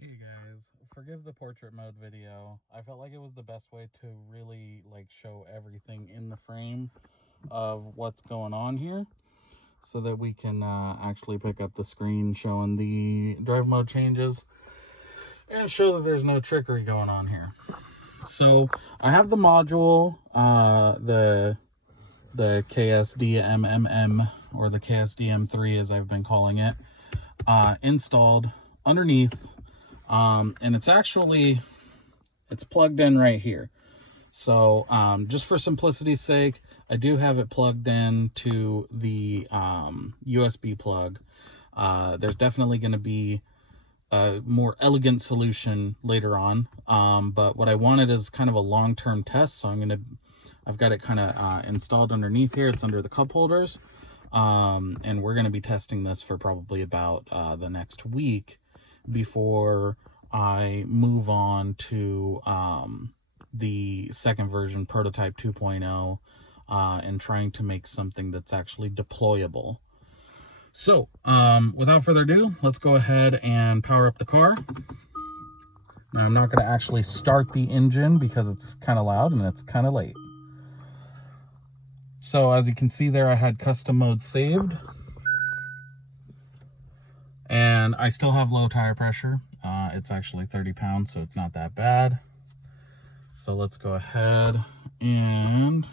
Hey guys, forgive the portrait mode video. I felt like it was the best way to really show everything in the frame of what's going on here so that we can actually pick up the screen showing the drive mode changes and show that there's no trickery going on here. So I have the module, the KSDMMM, or the KSDM3 as I've been calling it, installed underneath. And it's plugged in right here. So just for simplicity's sake, I do have it plugged in to the USB plug. There's definitely going to be a more elegant solution later on. But what I wanted is kind of a long-term test. So I've got it kind of installed underneath here. It's under the cup holders. And we're going to be testing this for probably about the next week before I move on to the second version, prototype 2.0, and trying to make something that's actually deployable. So without further ado, let's go ahead and power up the car. Now I'm not going to actually start the engine because it's kind of loud and it's kind of late. So as you can see there, I had custom mode saved. And I still have low tire pressure. It's actually 30 pounds, so it's not that bad. So let's go ahead and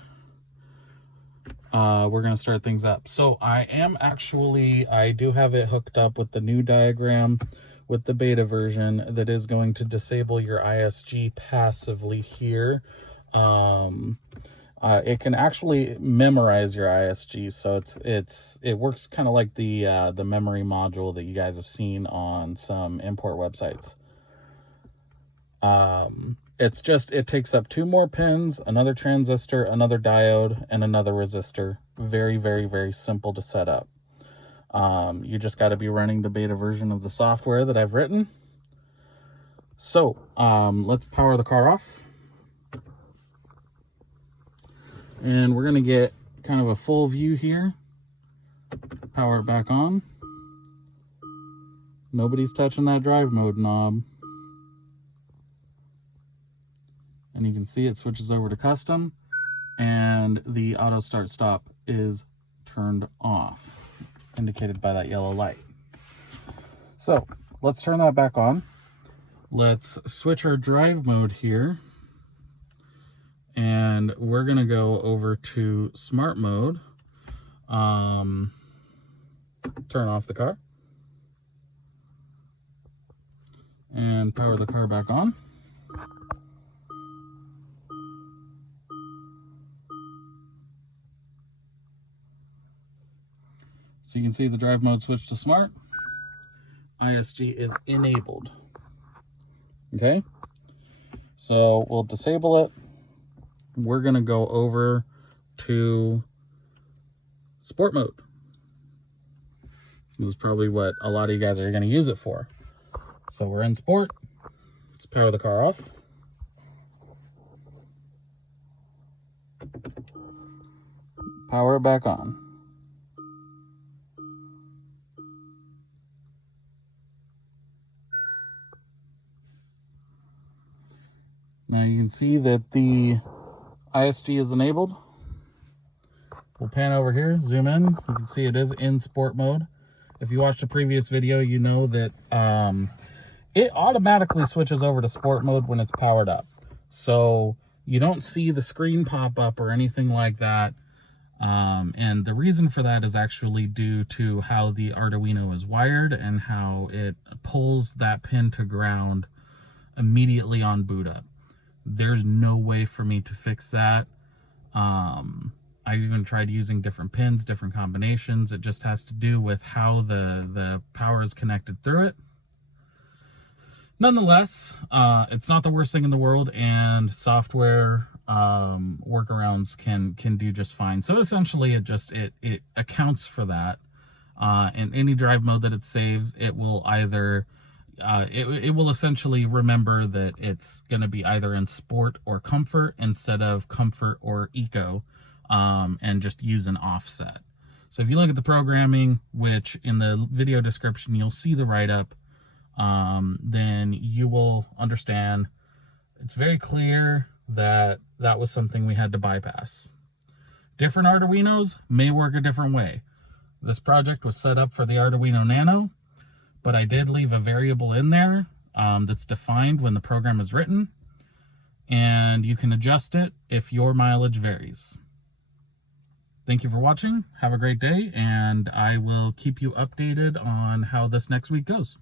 we're going to start things up. So I do have it hooked up with the new diagram with the beta version that is going to disable your ISG passively here. It can actually memorize your ISG, so it works kind of like the memory module that you guys have seen on some import websites. It takes up 2 more pins, another transistor, another diode, and another resistor. Very, very, very simple to set up. You just got to be running the beta version of the software that I've written. So let's power the car off. And we're going to get kind of a full view here. Power it back on. Nobody's touching that drive mode knob. And you can see it switches over to custom. And the auto start stop is turned off, indicated by that yellow light. So let's turn that back on. Let's switch our drive mode here. And we're going to go over to smart mode, turn off the car, and power the car back on. So you can see the drive mode switch to smart. ISG is enabled. Okay, so we'll disable it. We're going to go over to sport mode. This is probably what a lot of you guys are going to use it for. So we're in sport. Let's power the car off. Power it back on. Now you can see that the ISG is enabled. We'll pan over here, zoom in. You can see it is in sport mode. If you watched a previous video, you know that it automatically switches over to sport mode when it's powered up. So you don't see the screen pop up or anything like that. And the reason for that is actually due to how the Arduino is wired and how it pulls that pin to ground immediately on boot up. There's no way for me to fix that. I even tried using different pins, different combinations. It just has to do with how the power is connected through it. Nonetheless, it's not the worst thing in the world, and software workarounds can do just fine. So essentially, it accounts for that. In any drive mode that it saves, it will either it will essentially remember that it's going to be either in sport or comfort instead of comfort or eco, and just use an offset. So if you look at the programming, which in the video description you'll see the write-up, then you will understand it's very clear that that was something we had to bypass. Different Arduinos may work a different way. This project was set up for the Arduino Nano, but I did leave a variable in there that's defined when the program is written, and you can adjust it if your mileage varies. Thank you for watching. Have a great day, and I will keep you updated on how this next week goes.